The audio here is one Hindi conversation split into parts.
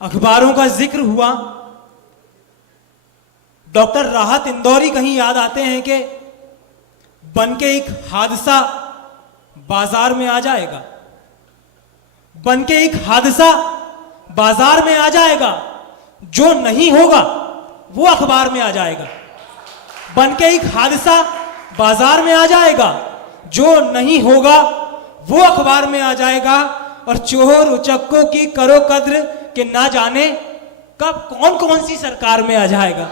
अखबारों का जिक्र हुआ, डॉक्टर राहत इंदौरी कहीं याद आते हैं कि बन के एक हादसा बाजार में आ जाएगा, बन के एक हादसा बाजार में आ जाएगा, जो नहीं होगा वो अखबार में आ जाएगा। बन के एक हादसा बाजार में आ जाएगा, जो नहीं होगा वो अखबार में आ जाएगा। और चोर उचक्कों की करो कद्र कि ना जाने कब कौन कौन सी सरकार में आ जाएगा।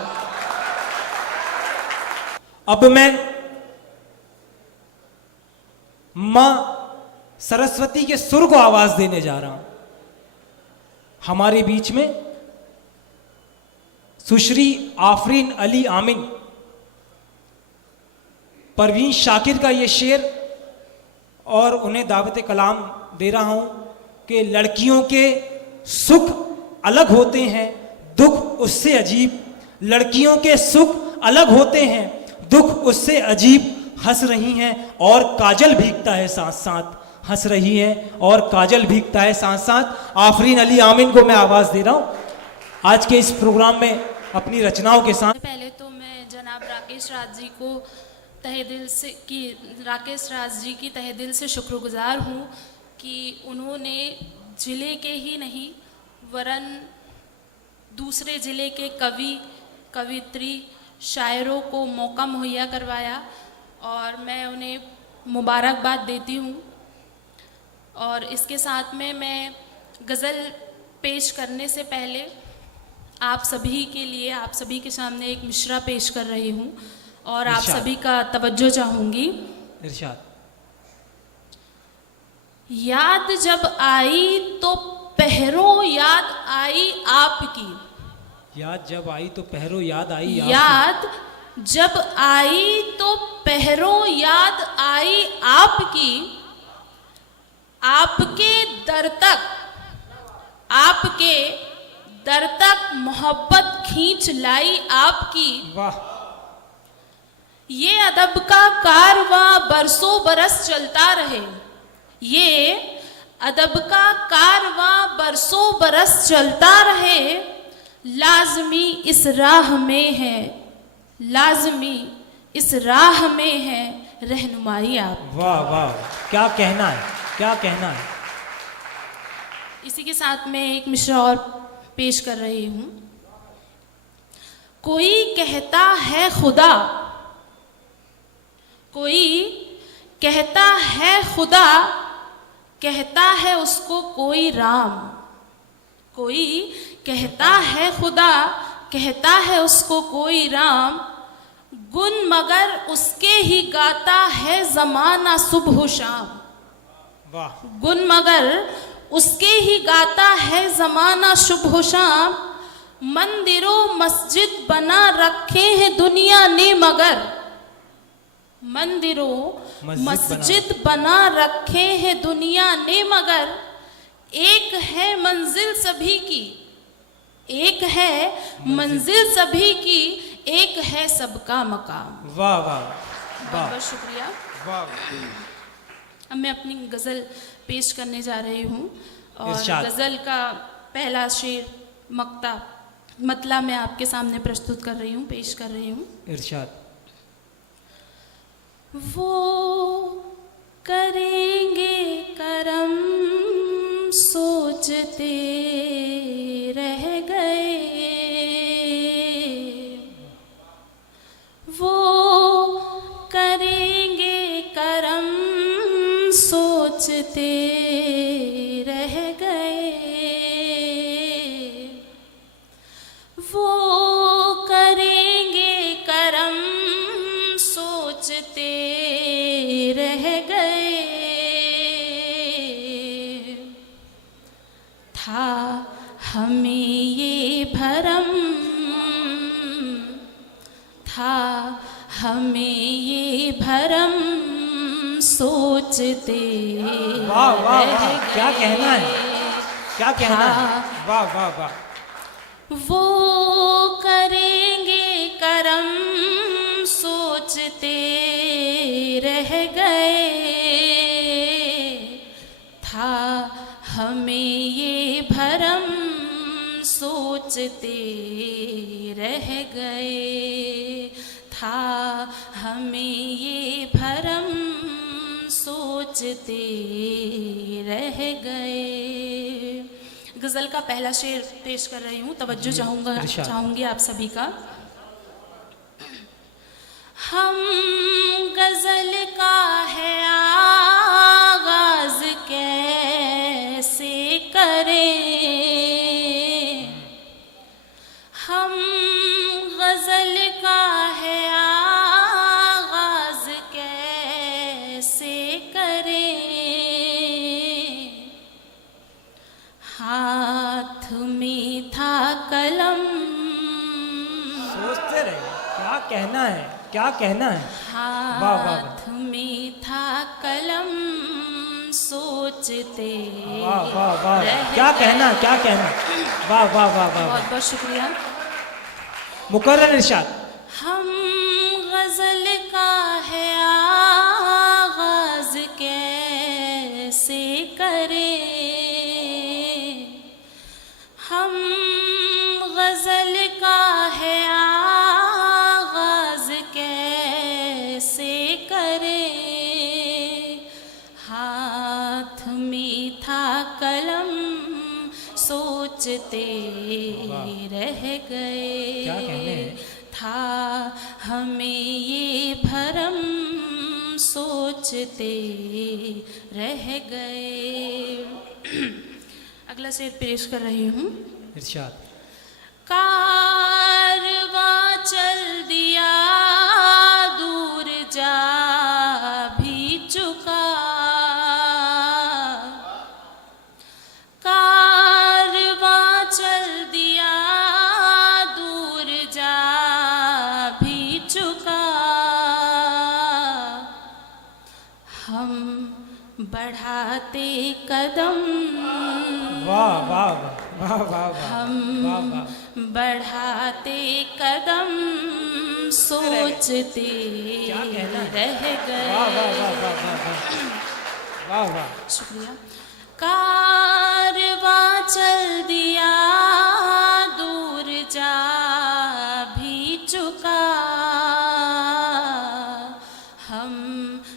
अब मैं मां सरस्वती के सुर को आवाज देने जा रहा हूं। हमारे बीच में सुश्री आफरीन अली आमिन, परवीन शाकिर का ये शेर, और उन्हें दावत कलाम दे रहा हूं कि लड़कियों के सुख अलग होते हैं, दुख उससे अजीब। लड़कियों के सुख अलग होते हैं, दुख उससे अजीब। हंस रही हैं और काजल भीगता है साथ साथ, हंस रही हैं और काजल भीगता है साथ साथ। आफरीन अली आमिन को मैं आवाज दे रहा हूं आज के इस प्रोग्राम में अपनी रचनाओं के साथ। पहले तो मैं जनाब राकेश राज जी को तहे दिल से राकेश राज जी की तहे दिल से शुक्रगुजार हूँ कि उन्होंने ज़िले के ही नहीं वरन दूसरे ज़िले के कवि कवित्री शायरों को मौका मुहैया करवाया, और मैं उन्हें मुबारकबाद देती हूँ। और इसके साथ में मैं गज़ल पेश करने से पहले आप सभी के लिए, आप सभी के सामने एक मिसरा पेश कर रही हूँ और आप सभी का तवज्जो चाहूँगी। इरशाद। याद जब आई तो पहरों याद आई आपकी। याद जब आई तो पहरों याद आई आपकी। याद जब आई तो पहरों याद आई आपकी। आपके दर तक मोहब्बत खींच लाई आपकी। वाह। ये अदब का कारवां बरसों बरस चलता रहे। ये अदब का कारवां बरसों बरस चलता रहे। लाजमी इस राह में है, लाजमी इस राह में है रहनुमाई आप। वाह वाह, क्या कहना है, क्या कहना है। इसी के साथ मैं एक मिसरा और पेश कर रही हूँ। कोई कहता है खुदा, कोई कहता है खुदा, कहता है उसको कोई राम। कोई कहता है खुदा, कहता है उसको कोई राम। गुन मगर उसके ही गाता है जमाना सुबह शाम। वाह। गुन मगर उसके ही गाता है जमाना सुबह शाम। मंदिरों मस्जिद बना रखे हैं दुनिया ने मगर। मंदिरों मस्जिद बना रखे हैं दुनिया ने मगर। एक है मंजिल सभी की, एक है मंजिल सभी की, एक है सबका मकाम। वाह वाह बहुत बहुत शुक्रिया। वाह। अब मैं अपनी गज़ल पेश करने जा रही हूँ और इरशाद। गज़ल का पहला शेर मतला मैं आपके सामने प्रस्तुत कर रही हूँ, पेश कर रही हूँ। इरशाद। वो करेंगे करम सोचते रह गए। वो करेंगे करम सोचते रह गए। वो करेंगे करम सोचते रह गए। था हमें ये भरम, था हमें ये भरम सोचते। वाह वाह वाह, क्या कहना है, क्या कहना है। वाह वाह वाह। वो करेंगे करम सोचते रह गए। था हमें ये भरम सोचते रह गए, था हमें ये भरम सोचते रह गए। गज़ल का पहला शेर पेश कर रही हूँ, तवज्जो चाहूँगी आप सभी का। हम गज़ल का है आगाज़ कैसे करें, हम गज़ल का है आगाज़ कैसे करें, हाथ में था कलम। सोचते रहे क्या कहना है, क्या कहना है। हाथ में था कलम सोचते वाह वाह वाह, क्या कहना, क्या कहना। वाह वाह वाह वाह, बहुत बहुत शुक्रिया। मुकर्रर इरशाद। हम गज़ल का है आगाज़ कैसे करें, हम गज़ल का है आगाज़ कैसे करें, हाथ में था कलम सोचते रह गए, क्या कहने हैं। था हमें ये भरम सोचते रह गए। अगला शेर पेश कर रही हूँ। इरशाद। कारवां चल दिया दूर जा भी चुका, कारवां चल दिया दूर जा भी चुका, हम बढ़ाते कदम, वाह वाह वाह वाह वाह, हम वाह वाह। बढ़ाते कदम सोचते क्या कहना है। रह गए। वाह वाह वाह वाह वाह वाह, वाह वाह। शुक्रिया। कारवां चल दिया दूर जा भी चुका, हम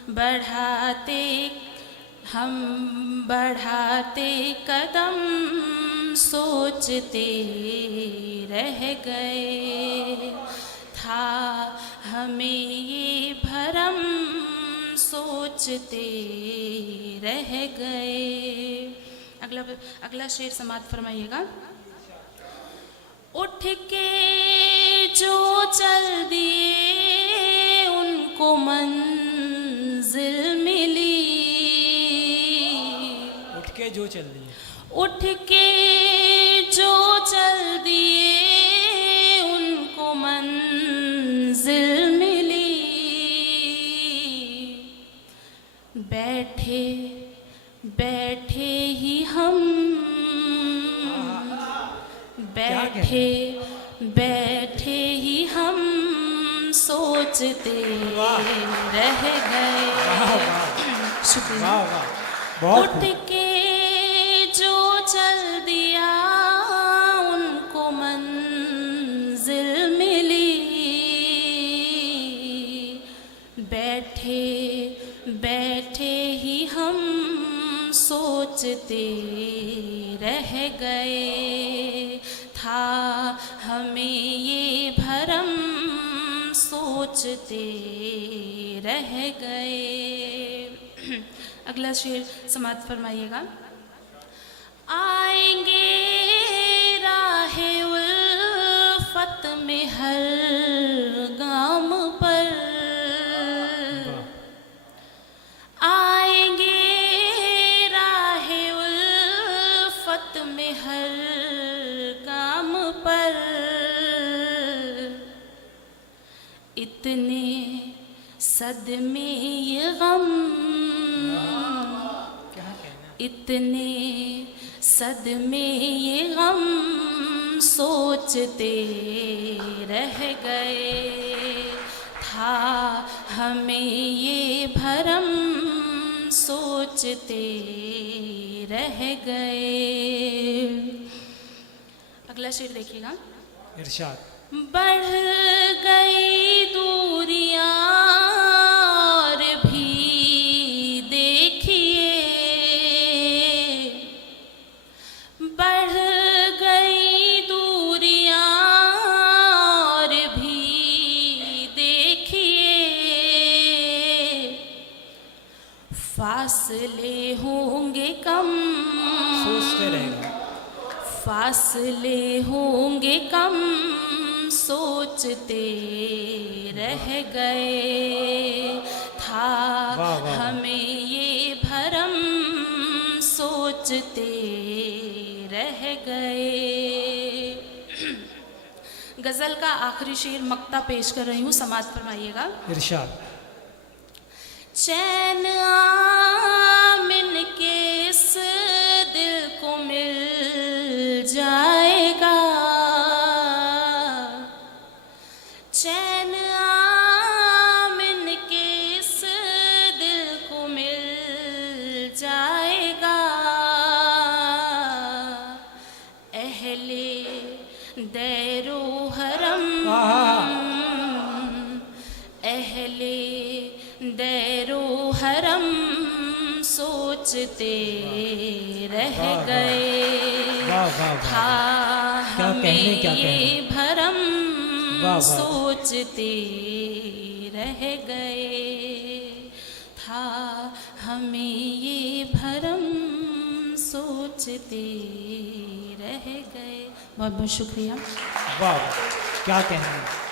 बढ़ाते कदम सोचते रह गए, था हमें ये भरम सोचते रह गए। अगला शेर समाप्त फरमाइएगा। उठ के जो चल दिए उनको मंजिल मिली, उठ के जो चल दिए, उठ के जो चल दिए उनको मंजिल मिली, बैठे बैठे ही हम, बैठे बैठे ही हम सोचते रह गए। शुक्रिया। वाह वाह, बहुत उठ के जो चल दिया उनको मंजिल मिली, बैठे बैठे ही हम सोचते रह गए, था हमें ये भरम सोचते रह गए। अगला शेर समाप्त फरमाइएगा। आएंगे राहे उल्फत में हर गाम पर, आएंगे राहे उल्फत में हर गाम पर, इतने सदमे ये गम, इतने सदमे ये गम सोचते रह गए, था हमें ये भरम सोचते रह गए। अगला शेर देखिएगा। इरशाद। बढ़ गई दूरियां और भी देखिए, बढ़ गई दूरियां और भी देखिए, फासले होंगे कम, सोचते रहेगा, फासले होंगे कम, सोचते रह गए था वाह, वाह। हमें ये भरम, सोचते रह गए। गज़ल का आखिरी शेर मक्ता पेश कर रही हूँ, समाज फरमाइएगा। इरशाद। चैन आमिन के इस दिल को मिल जाएगा, चैन आमिन के इस दिल को मिल जाएगा, अहले दैरो हरम, अहले दैरो हरम, सोचते रह गए था हमें ये भरम, सोचते रह गए था हमें ये भरम, सोचते रह गए। बहुत बहुत शुक्रिया। वाह, क्या कहना है।